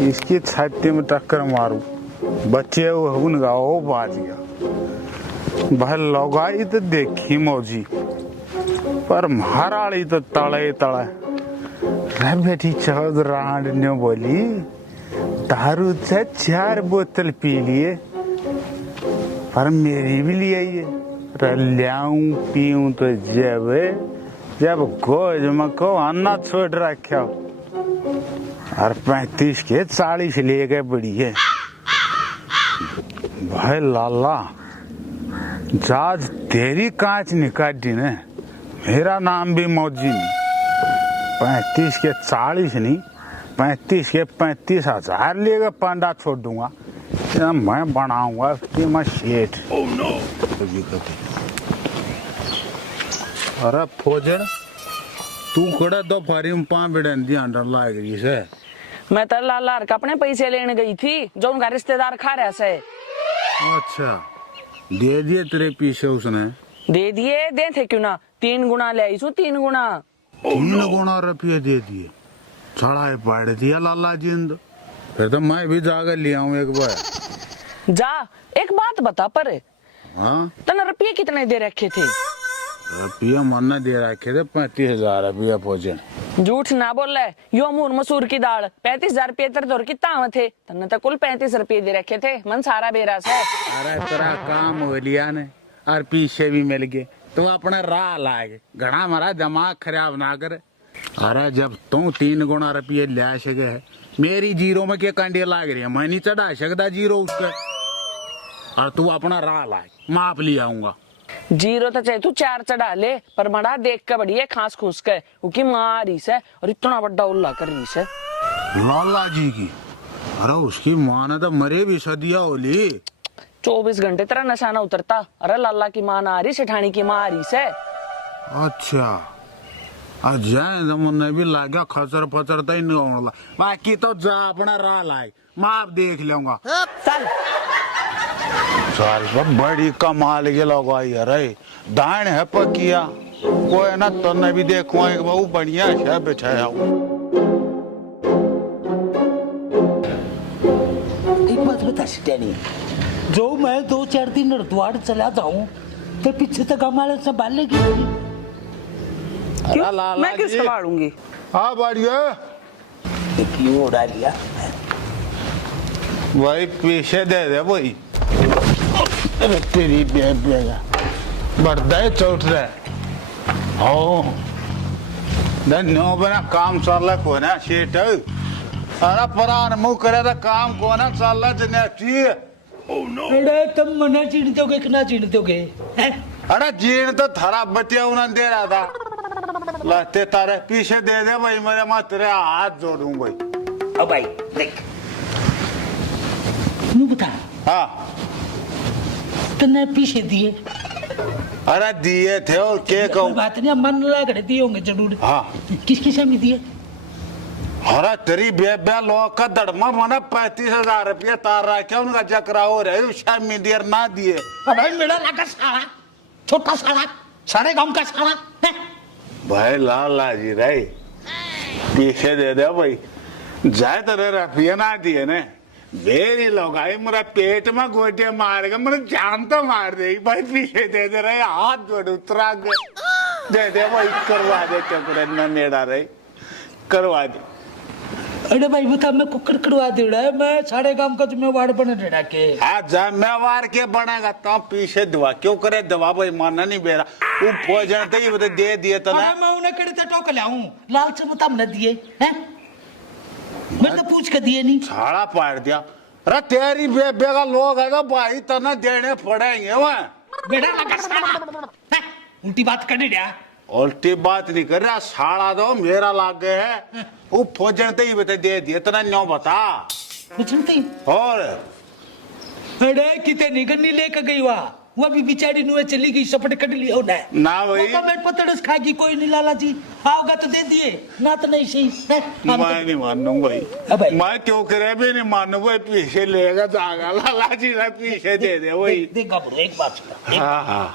इसकी छाती में टक्कर मारू, बच्चे उनका वो बाज गया। भाई लगाई तो देखी मौजी, पर महाराड़ी तो तले तले। रे बेटी चौधरांड ने बोली दारू से 4 बोतल पी लिए, पर मेरी भी ले आइए। लियाऊं पीऊं तो जब गोज मको अन्ना छोड़ रखा और 35 के 40 ले गए बड़ी है। भाई लाला जाज तेरी कांच निकाली ने, मेरा नाम भी मौजी नहीं। 35 के 40 नहीं, 35 के 35,000 लेगा पांडा छोड़ दूंगा। मैं बनाऊंगा कि मैं शेठ। अरे फोजड़ तू कड़ा दोपहरी में 5 बिडन दी अंडर लाग रही से। मैं तो लाला का अपने पैसे लेने गई थी जो उनका रिश्तेदार खा रहा से। अच्छा दे दिए तेरे पीछे उसने? दे दिए, दे थे क्यों ना, 3 गुना ले आई 3 गुना। 3 गुना रुपये दे दिए, चढ़ाए पाड़ दिया लाला जी ने। फिर तो मैं भी जाकर ले आऊं एक बार। जा एक बात बता पर, हाँ तने रुपये कितने दे रखे थे? रुपया मन दे रखे थे 35,000 रुपया भोजन। झूठ ना बोल रहे, यो मूर मसूर की दाल 35,000 रुपये तेरे दौर कितना थे? तने तो कुल 35 रुपये दे रखे थे, मन सारा बेरा से। अरे तेरा काम हो लिया ने और पीछे भी मिल गए तो अपना राह लागे, घना हमारा दिमाग खराब ना करे। अरे जब तू 3 गुना रुपये ले सके है, मेरी जीरो में क्या कंडी लाग रही है, मैं नहीं चढ़ा सकता जीरो उसके। और तू अपना राह लाए, माप ले आऊंगा। जीरो तो चाहे तू 4 चढ़ा ले, पर बड़ा देख के बढ़िया खास खुश के उसकी माँ रही से और इतना बड़ा उल्ला कर रही से। लाला जी की? अरे उसकी माँ ने तो मरे भी सदिया होली। 24 घंटे तेरा नशा ना उतरता। अरे लाला की माँ ना आ रही, सेठानी की माँ आ रही से। अच्छा अजय मुन्ने भी लागा खचर पचर तो नहीं होने, बाकी तो जा अपना राह लाए, माप देख लूंगा। चल साल बड़ी कमाल के लगाई अरे दान है पकिया कोई ना तो न भी देखो एक बहु बढ़िया है बिठाया। एक बात बता सिटानी, जो मैं 2-4 दिन हरिद्वार चला जाऊं तो पीछे तक हमारे संभाल लेगी? क्यों? मैं क्यों संभालूंगी? हाँ बढ़िया क्यों उड़ा लिया वही पीछे दे दे वही। अरे तेरी बेगा बर्दाई चौट रहे हो नो बना काम चल को ना शेट। अरे परान मुँह करे तो काम को ना चल अरे तुम मना चीन दोगे कि ना चीन दोगे? अरे जीण तो थारा बतिया उन्होंने दे रहा था, लगते तारे पीछे दे दे भाई, मेरे मैं तेरे हाथ जोड़ूं भाई। अब भाई देख मुँह बता। हाँ तने पीछे दिए? अरे दिए थे और के कहूँ बात नहीं, मन लगा दिए होंगे जरूर। हाँ किस किस में दिए? अरे तेरी बेबे लोग का दड़मा मना 35,000 रुपया तार रहा क्या उनका जकरा हो रहा शायद में देर ना दिए। भाई मेरा लगा साला, छोटा साला, सारे गांव का साला। भाई लाला जी रही पीछे दे दे भाई, जाए तेरे रुपया ना दिए ने मेरी लगाई मेरा पेट में गोटे मार गए, मेरे जान तो मार दे भाई। पीछे दे दे रहे हाथ जोड़ उतरा दे दे भाई, करवा दे चक्कर न नेड़ा रही करवा दे। अरे भाई बता मैं कुकर करवा दे रहा है, मैं सारे काम का जिम्मेवार बने रहना के। हाँ जिम्मेवार के बनेगा तो पीछे दवा क्यों करे, दवा भाई मानना नहीं बेरा वो भोजन तो ये बता दे दिए तो ना। मैं उन्हें करे तो टोक लाऊं, लाल से बता न दिए हैं, मैं तो पूछ के दिए नहीं। छाड़ा पाड़ दिया। अरे तेरी बेबे का लोग है तो भाई तो ना देने पड़ेंगे वह। बेटा लगा साला, उल्टी बात कर रहा। उल्टी बात नहीं कर रहा, साड़ा दो मेरा लाग गए है वो भोजन तो ही बता दे दिए तो ना न्यों बता कुछ नहीं। और अरे कितने निगन्नी लेकर गई वो अभी बेचारी नुए चली गई, सपट कट लिया उन्हें ना भाई। तो मैं पतड़स खागी कोई नहीं लाला जी, आओगा तो दे दिए ना तो नहीं सही। मैं नहीं मानूं भाई, मैं क्यों करे भी नहीं मानू भाई, पीछे लेगा जागा लाला जी ना पीछे दे दे वही। देख घबरो एक बात सुना। हाँ हाँ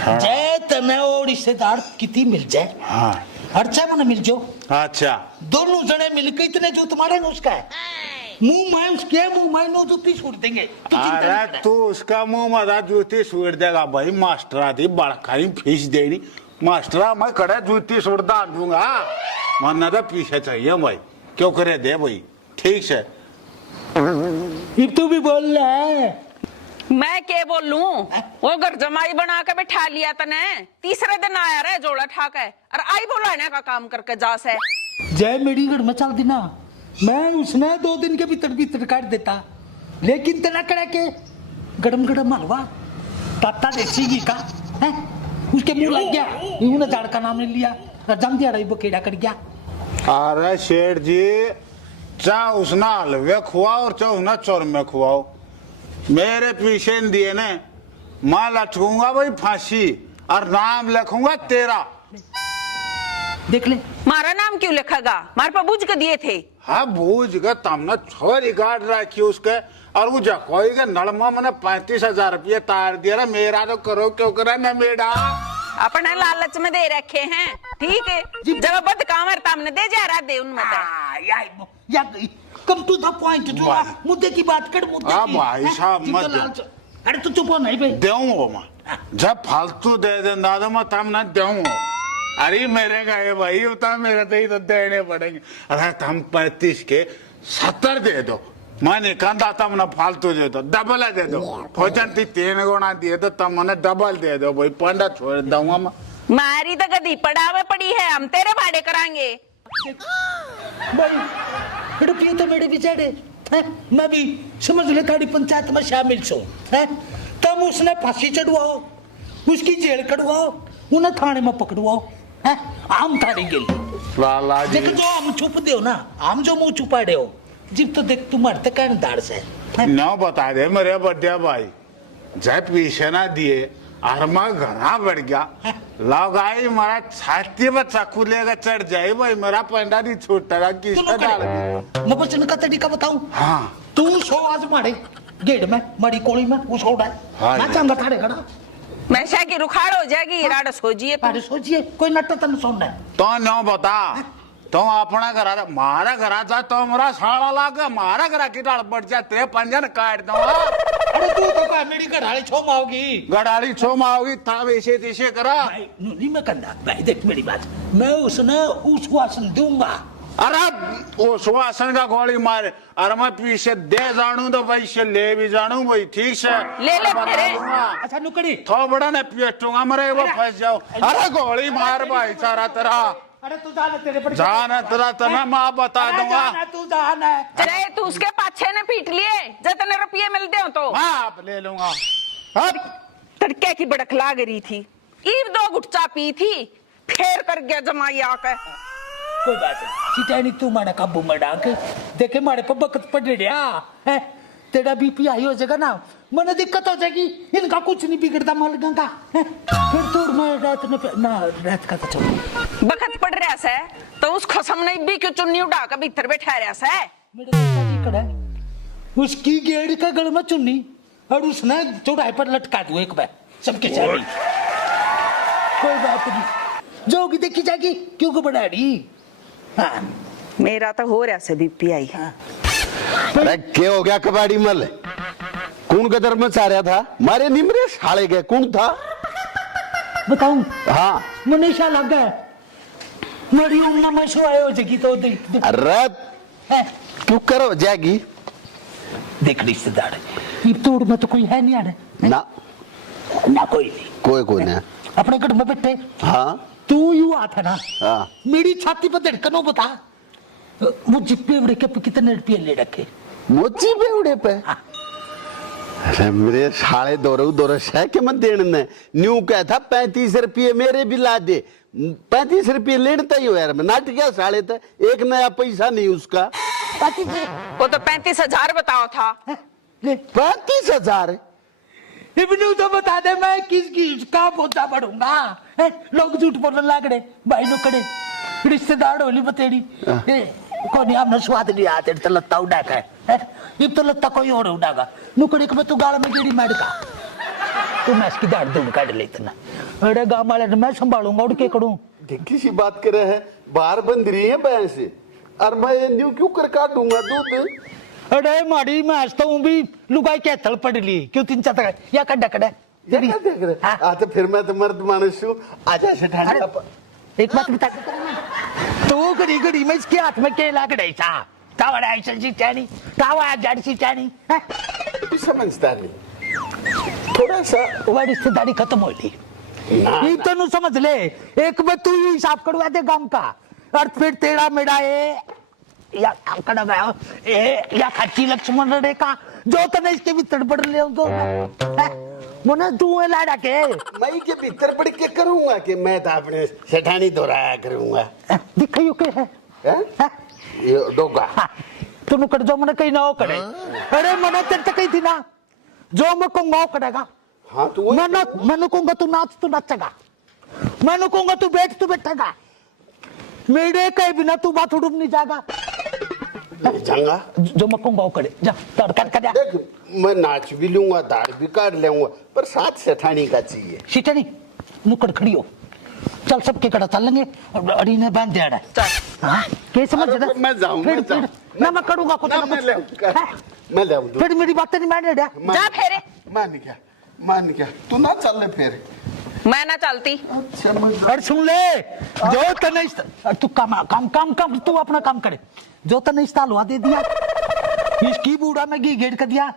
जय तने और रिश्तेदार किती मिल जाए हाँ अच्छा मन मिल जाओ अच्छा दोनों जने मिलकर इतने जो तुम्हारा नुस्खा है मुंह मैं उसके मुंह मैं नो जूती छोड़ देंगे तू चिंता नहीं अरे कर। तू उसका मुंह मदा जूती छोड़ देगा भाई मास्टरा थी बड़काई फीस देनी मास्टरा मैं कड़े जूती छोड़ता दूंगा मरना तो पीछे चाहिए भाई क्यों करे दे भाई ठीक से अब तू भी बोल रहा है मैं क्या बोलूं वो घर जमाई बना के बैठा लिया तने तीसरे दिन आया रे जोड़ा ठाक है और आई बोलाने का काम करके जा से जय मेरी घर में चल देना मैं उसने 2 दिन के भीतर काट देता लेकिन तना कड़ा के गरम गरम हलवा ताता देसी घी का है उसके मुंह लग गया इन्होंने झाड़ का नाम ले लिया और जम दिया रही बकेड़ा कर गया अरे शेठ जी चाहे उसना हलवे खुआओ और चाहे उसना चौरमे खुआओ मेरे पीछे न दिए ने मैं लटकूंगा भाई फांसी और नाम लिखूंगा तेरा देख ले मारा नाम क्यों लिखेगा मारे पर बुझ के दिए थे हाँ बूझ गए तमने छोरी काट रखी उसके और वो जकोई के नड़मा मैंने 35,000 रुपये तार दिया ना मेरा तो करो क्यों करा न मेरा अपने लालच में दे रखे हैं ठीक है जब बद काम है तामने दे जा रहा दे उनमें या कम टू द पॉइंट जो भाई। मुद्दे की बात कर मुद्दे हाँ की भाई साहब, जितना मत लालच- अरे तू चुप हो नहीं भाई देऊँ मैं जब फालतू दे दे दादा मैं तमने देऊँ अरे मेरे गए भाई उतना मेरे तो ही तो देने पड़ेंगे अरे तुम 35 के 70 दे दो मैंने कंधा तुमने फालतू दे दो डबल दे दो भोजन थी 3 गुना दिए तो तुम मैंने डबल दे दो भाई 15 छोड़ दूंगा मैं मारी तो गदी पड़ावे पड़ी है हम तेरे भाड़े कराएंगे भाई रुपये तो मेरे बेचारे हैं? मैं भी समझ ले थाड़ी पंचायत में शामिल छो है तब उसने फांसी चढ़वाओ उसकी जेल कटवाओ उन्हें थाने में पकड़वाओ है आम थाने गेल लाला जी देख जो हम छुप दे ना हम जो मुंह छुपा रहे हो जिब तो देख तू मरते कहन दाड़ से हैं? न बता दे मेरे बड्डे भाई जब पीछे ना दिए और मैं घना बढ़ गया लगाई मेरा छाती पर चाकू लेकर चढ़ जाए भाई मेरा पंडा नहीं छूटेगा किसका डाल मैं बचन का तरीका बताऊं हाँ तू सो आज मारे गेट में मारी कोड़ी में वो सो डाल हाँ ना जी। चांगा थाड़े खड़ा मैं शाह की रुखाड़ हो जाएगी राडस हो जिए अरे सोचिए कोई नट्टा तन सुनना है तो न बता तो अपना घरा मारा घरा जा तो मेरा साड़ा लागा मारा घरा की डाल बढ़ जा तेरे पंजन काट दो अरे तू तो का मेरी घराड़ी छो माओगी गड़ाड़ी छो माओगी था वैसे तीसे करा भाई नहीं मैं कंधा भाई देख मेरी बात मैं उसने उस वासन दूंगा अरे वो सुहासन का गोली मारे अरे मैं पीछे दे जानू तो पैसे ले भी जानू भाई ठीक से ले ले बता फिर। दूंगा। अच्छा नुकड़ी थो बड़ा ने पेटूंगा मरे वो फंस जाओ अरे गोली मार भाई सारा तेरा अरे तू जाना तेरे पर जाना तेरा तना मैं बता अरे दूंगा जाना तू जाना है चले तू उसके पाछे ने पीट लिए जितने रुपये मिलते हो तो मैं आप ले लूंगा अब तड़के की बड़क लाग रही थी ईब 2 गुटचा पी थी फेर कर गया जमाई आकर कोई बात नहीं सिटानी तू मारा काबू में डाक देखे मारे पर बकत पड़ रहा है तेरा बीपी हाई हो जाएगा ना मने दिक्कत हो जाएगी इनका कुछ नहीं बिगड़ता मल गंगा हैं? फिर तू मैं रात में ना रात का तो छोड़ बखत पड़ रहा से तो उस खसम ने भी क्यों चुन्नी उड़ा कर भीतर बैठा रहा से मेरे बेटा की कड़ा उसकी गेड़ का गल में चुन्नी और उसने चौड़ाई पर लटका दो एक बार सबके सामने कोई बात नहीं जोगी देखी जाएगी क्यों को बढ़ाड़ी हाँ मेरा तो हो रहा से बीपी आई अरे क्या हो गया कबाड़ी मल कौन गदर में चाह रहा था मारे निमरे साले गए कौन था बताऊं हाँ मनीषा लग गया मेरी उम्र में सो आए हो जाएगी तो देख अरे है क्यों करो जाएगी देख रिश्तेदार ये तोड़ में तो कोई है नहीं आ रहा ना ना कोई नहीं कोई नहीं अपने घर में बैठे हाँ तू यू आता ना हाँ मेरी छाती पर धड़कनों बता मुझे पेवड़े के पे कितने रुपये ले रखे मोची बेवड़े पे अरे मेरे साले दौरे है कि मैं देने ने न्यू कहा था 35 रुपये मेरे भी ला दे 35 रुपये लेने ही हो यार मैं नाट गया साले थे एक नया पैसा नहीं उसका वो तो 35,000 बताओ था ले 35,000 इब्नू तो बता दे मैं किस का बोझा बढ़ूंगा लोग झूठ बोलने लग रहे भाई नो कड़े रिश्तेदार होली बतेड़ी कोनी हमने स्वाद लिया तेरे तो लत्ता उड़ा का है ये तो लत्ता कोई और उड़ागा नुकड़ी को मैं तू गाल में गेड़ी मार का तू मैं इसकी दाढ़ दूध काट ले इतना। अरे गाँव वाले ने मैं संभालूंगा उड़ के करूँ। किसी बात करे है, बाहर बंद रही है भैंस से, और मैं न्यू क्यों कर काटूंगा दूध? अरे माड़ी मैं तो हूँ भी लुगाई के थल पड़ ली क्यों 3-4 या कड्डा कड्डा ये क्या देख रहे? हाँ। तो फिर मैं तो मर्द मानुस हूँ, आजा से अरे, ठाणे। एक बात बता तो घड़ी घड़ी में इसके हाथ में केला कढ़ाई तावड़ा ऐसा सी चानी तावा जड़ सी चानी तू समझदार नहीं, थोड़ा सा वो रिश्तेदारी खत्म हो ली। ये तो नु समझ ले, एक में तू ही हिसाब करवा दे गांव का, और फिर तेरा मेरा या कड़ा गया या खच्ची लक्ष्मण रेखा जो तने इसके भीतर पड़ ले तो मुने तू लाड़ा के मैं के भीतर पड़ के करूंगा कि मैं तो अपने सेठानी दोहराया करूंगा। दिखाइयो के है ये डोगा तू नुकड़ जो मने कहीं ना हो करे। अरे मने तेरे तक कही थी ना जो मैं कहूंगा वो करेगा। हाँ तो मैं कहूंगा तू नाच तू नाचेगा, मैं कहूंगा तू बैठेगा, मेरे कहे बिना तू बात उड़ूम नहीं जाएगा। जाऊंगा जो मैं कहूंगा वो करे जा तड़का कर जा। देख मैं नाच भी लूंगा, दाढ़ भी काट लूंगा, पर साथ सेठानी का चाहिए। सीटनी नुकड़ खड़ी हो, चल सबके कड़ा चल लेंगे, अड़ी ने बांध दिया है। हाँ क्या समझ रहा? मैं जाऊंगा ना मैं करूंगा कुछ ना कुछ। मैं ले फिर मेरी बातें नहीं मान रहा। जा फेरे। मान क्या तू ना चल ले फिर मैं ना चलती। अच्छा मैं और सुन ले जो तने तू काम तू अपना काम करे, जो तने इस्ता हलवा दे दिया इसकी बूढ़ा में घी घेर कर दिया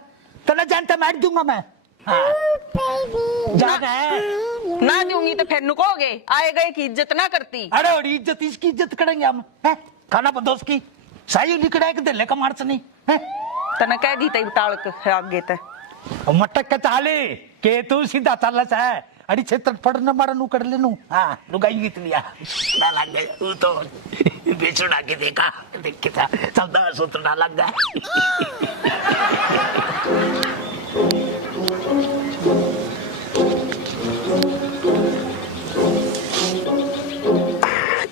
तने जानता मार दूंगा मैं। हाँ। जा गए ना दूंगी तो फिर नुकोगे, आए गए की इज्जत ना करती। अरे और इज्जत इसकी इज्जत करेंगे हम है? खाना बंदोस की सही निकड़ा के दिले का मार्च नहीं है? तने कह दी तई टाल के आगे ते मटक के चाले के तू सीधा चल है अड़ी क्षेत्र पड़ने मारा नु कर लेनु। हाँ लुगाई गीत लिया ना लग गए तू तो बेचुड़ा के देखा देख के था चलता सूत्र ना लग गया।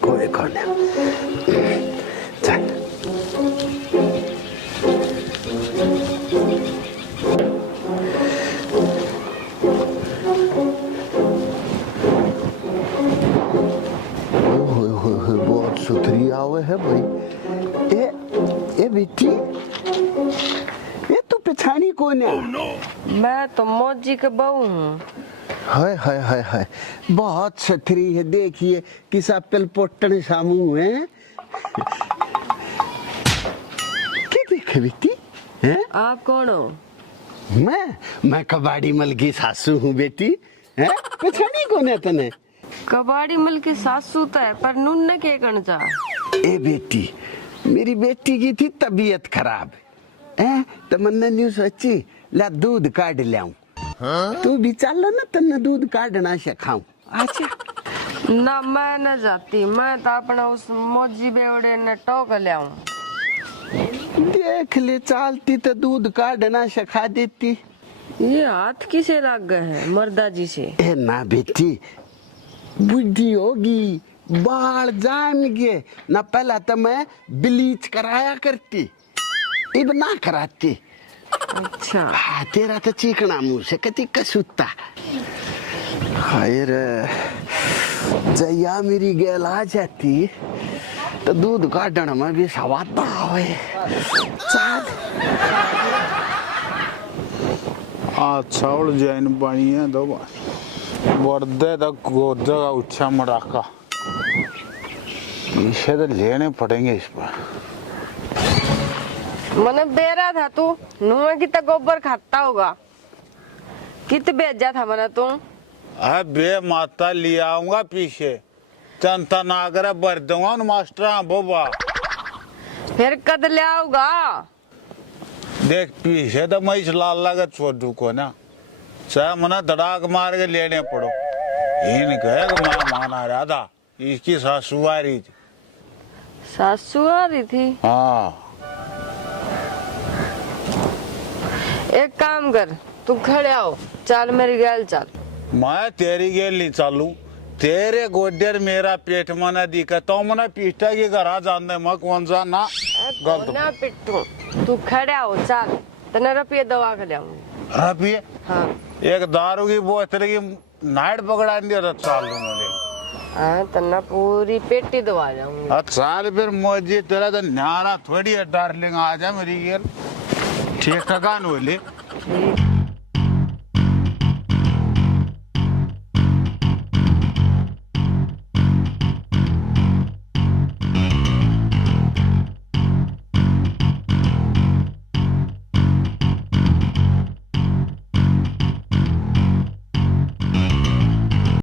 कोई कौन है चल बहुत सुथरी आवे है भाई। ए बेटी ये तो पिछाड़ी कौन है? मैं तो मौजी के बहू हूँ। हाय हाय हाय हाय बहुत सुथरी है, देखिए किस एप्पल पोटन सामू है। क्या देखे बेटी हैं? आप कौन हो? मैं कबाड़ी मल की सासू हूँ बेटी। हैं पिछाड़ी कौन है तने? कबाड़ी मल की सासू तो है पर नुन के कणचा। ए बेटी मेरी बेटी की थी तबीयत खराब है तो मैंने न्यू सोची ला दूध काट लाऊं। तू भी चल ना तन्ने दूध काटना सिखाऊं। अच्छा ना मैं न जाती, मैं तो अपना उस मौजी बेवड़े ने टोक लाऊं। देख ले चालती तो दूध काटना सिखा देती। ये हाथ किसे लग गए हैं? मर्दा जी से। ए ना बेटी बुद्धि होगी, बाल जान गए ना, पहला तो मैं ब्लीच कराया करती, अब ना कराती। अच्छा हाँ तेरा तो चिकना मुंह से कति कसूता। हाय रे जया मेरी गैल आ जाती तो दूध काटने में भी स्वाद आवे। चाल चावल जैन पानी है दो वर्दे तक गोदा उच्छा मड़ाका इसे तो लेने पड़ेंगे इस पर। मैंने बेरा था तू नुआ कितना गोबर खाता होगा, कित भेजा था मैंने तू? बे माता ले आऊंगा पीछे चंता नागर भर दूंगा मास्टर बोबा। फिर कद ले आओगा? देख पीछे तो मैं इस लाल लागत छोड़ दू को ना, चाहे मना धड़ाक मार के लेने पड़ो। इन कहे कि मैं माना रहा था इसकी सासू आ रही थी। सासू आ रही थी? हाँ एक काम कर तू खड़े आओ, चल मेरी गैल चल। मैं तेरी गेल नहीं चालू, तेरे गोडेर मेरा पेट मना दिक्कत तो मना पीटा के घर जान दे मैं कौन सा ना गलत ना पिट्टू, तू खड़े आओ चल, तने रुपये दवा के ले आऊंगी। रुपये हाँ एक दारू की बोतल की नाइट पकड़ा दिया तो चालू मुझे। हाँ तना पूरी पेटी दबा जाऊंगी। अच्छा फिर मौजी तेरा तो न्यारा थोड़ी है डार्लिंग, आ जा मेरी गेल ठीक ठकान बोली। ठीक।